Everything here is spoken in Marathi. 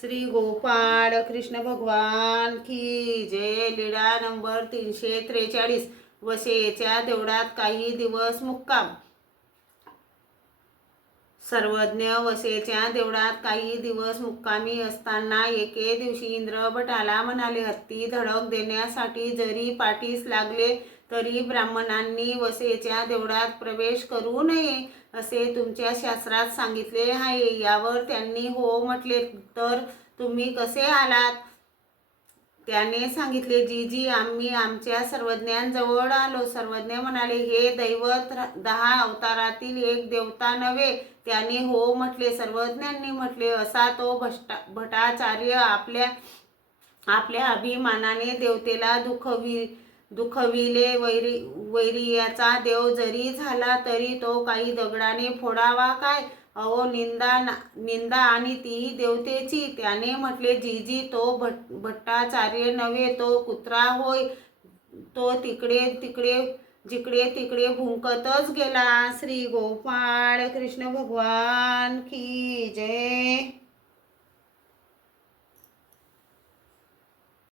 श्री गोपाळ कृष्ण भगवान की जय। लीळा नंबर 343। वसईच्या देवळात काही दिवस मुक्काम। सर्वज्ञ वसईच्या देवळात काही दिवस मुक्कामी असताना एके दिवशी इंद्र भटाला म्हणाले, हत्ती धडक देण्यासाठी जरी पाठीस लागले तरी ब्राह्मणांनी वसईच्या देवळात प्रवेश करू नये असे तुमच्या शास्त्रात सांगितले आहे। यावर त्यांनी हो म्हटले। तर तुम्ही कसे आलात? त्याने सांगितले, जीजी आम्ही आमच्या सर्वज्ञांजवळ आलो। सर्वज्ञ म्हणाले, हे दैवत 10 अवतारातील एक देवता नव्हे? त्याने हो म्हटले। सर्वज्ञांनी म्हटले, असा तो भटाचार्य आपल्या अभिमानाने देवतेला दुखविले। वैरियाचा देव जरी झाला तरी तो काही दगडाने फोडावा काय? अहो निंदा आणि तीही देवतेची। त्याने म्हटले, जीजी तो भट्टाचार्य नव्हे, तो कुत्रा होय। तो जिकडे तिकडे भुंकतच गेला। श्री गोपाळ कृष्ण भगवान की जय।